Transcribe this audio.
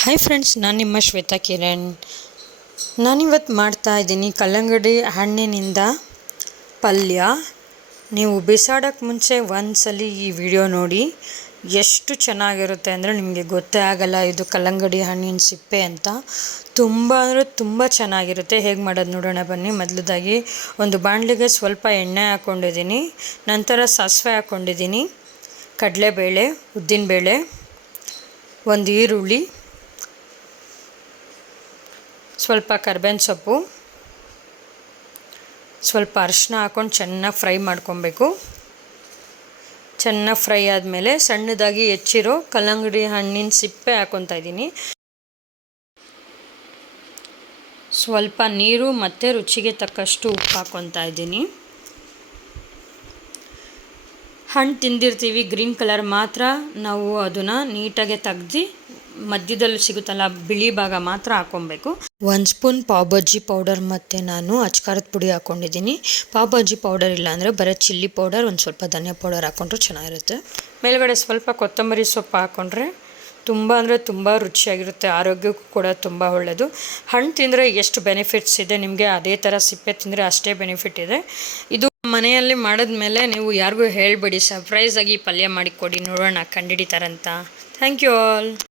Hi friends ನಾನು ನಿಮ್ಮ ಶ್ವೇತಾ ಕಿರಣ್. ನಾನಿವತ್ತು ಮಾಡ್ತಾ ಇದ್ದೀನಿ ಕಲ್ಲಂಗಡಿ ಹಣ್ಣಿನಿಂದ ಪಲ್ಯ. ನೀವು ಬಿಸಾಡೋಕ್ಕೆ ಮುಂಚೆ ಒಂದ್ಸಲಿ ಈ ವಿಡಿಯೋ ನೋಡಿ. ಎಷ್ಟು ಚೆನ್ನಾಗಿರುತ್ತೆ ಅಂದರೆ ನಿಮಗೆ ಗೊತ್ತೇ ಆಗಲ್ಲ ಇದು ಕಲ್ಲಂಗಡಿ ಹಣ್ಣಿನ ಸಿಪ್ಪೆ ಅಂತ. ತುಂಬ ಅಂದರೆ ತುಂಬ ಚೆನ್ನಾಗಿರುತ್ತೆ. ಹೇಗೆ ಮಾಡೋದು ನೋಡೋಣ ಬನ್ನಿ. ಮೊದಲದಾಗಿ ಒಂದು ಬಾಣಲಿಗೆ ಸ್ವಲ್ಪ ಎಣ್ಣೆ ಹಾಕ್ಕೊಂಡಿದ್ದೀನಿ ನಂತರ ಸಾಸಿವೆ ಹಾಕ್ಕೊಂಡಿದ್ದೀನಿ ಕಡಲೆಬೇಳೆ, ಉದ್ದಿನಬೇಳೆ, ಒಂದು ಈರುಳ್ಳಿ ಸ್ವಲ್ಪ ಕರ್ಬೇವಿನ ಸೊಪ್ಪು, ಸ್ವಲ್ಪ ಅರಿಶಿನ ಹಾಕ್ಕೊಂಡು ಚೆನ್ನಾಗಿ ಫ್ರೈ ಮಾಡ್ಕೊಬೇಕು. ಚೆನ್ನಾಗಿ ಫ್ರೈ ಆದಮೇಲೆ ಸಣ್ಣದಾಗಿ ಹೆಚ್ಚಿರೋ ಕಲ್ಲಂಗಡಿ ಹಣ್ಣಿನ ಸಿಪ್ಪೆ ಹಾಕ್ಕೊತಾ ಇದ್ದೀನಿ. ಸ್ವಲ್ಪ ನೀರು ಮತ್ತು ರುಚಿಗೆ ತಕ್ಕಷ್ಟು ಉಪ್ಪು ಹಾಕ್ಕೊತಾ ಇದ್ದೀನಿ. ಹಣ್ಣು ತಿಂದಿರ್ತೀವಿ, ಗ್ರೀನ್ ಕಲರ್ ಮಾತ್ರ. ನಾವು ಅದನ್ನು ನೀಟಾಗಿ ತೆಗ್ದು ಮಧ್ಯದಲ್ಲಿ ಸಿಗುತ್ತಲ್ಲ ಬಿಳಿ ಭಾಗ ಮಾತ್ರ ಹಾಕ್ಕೊಬೇಕು. ಒಂದು ಸ್ಪೂನ್ ಪಾವ್ ಭಾಜಿ ಪೌಡರ್ ಮತ್ತು ನಾನು ಅಚ್ಕಾರದ ಪುಡಿ ಹಾಕ್ಕೊಂಡಿದ್ದೀನಿ ಪಾವ್ ಭಾಜಿ ಪೌಡರ್ ಇಲ್ಲ ಅಂದರೆ ಬರೀ ಚಿಲ್ಲಿ ಪೌಡರ್ ಒಂದು ಸ್ವಲ್ಪ ಧನಿಯಾ ಪೌಡರ್ ಹಾಕ್ಕೊಂಡ್ರೆ ಚೆನ್ನಾಗಿರುತ್ತೆ. ಮೇಲುಗಡೆ ಸ್ವಲ್ಪ ಕೊತ್ತಂಬರಿ ಸೊಪ್ಪು ಹಾಕ್ಕೊಂಡ್ರೆ ತುಂಬ ಅಂದರೆ ತುಂಬ ರುಚಿಯಾಗಿರುತ್ತೆ ಆರೋಗ್ಯಕ್ಕೂ ಕೂಡ ತುಂಬ ಒಳ್ಳೆಯದು ಹಣ್ಣು ತಿಂದರೆ ಎಷ್ಟು ಬೆನಿಫಿಟ್ಸ್ ಇದೆ ನಿಮಗೆ ಅದೇ ಥರ ಸಿಪ್ಪೆ ತಿಂದರೆ ಅಷ್ಟೇ ಬೆನಿಫಿಟ್ ಇದೆ. ಇದು ಮನೆಯಲ್ಲಿ ಮಾಡಿದ್ಮೇಲೆ ನೀವು ಯಾರಿಗೂ ಹೇಳಬೇಡಿ ಸರ್ಪ್ರೈಸಾಗಿ ಪಲ್ಯ ಮಾಡಿ ಕೊಡಿ ನೋಡೋಣ ಕಂಡಿಡಿತಾರಂತ. Thank you all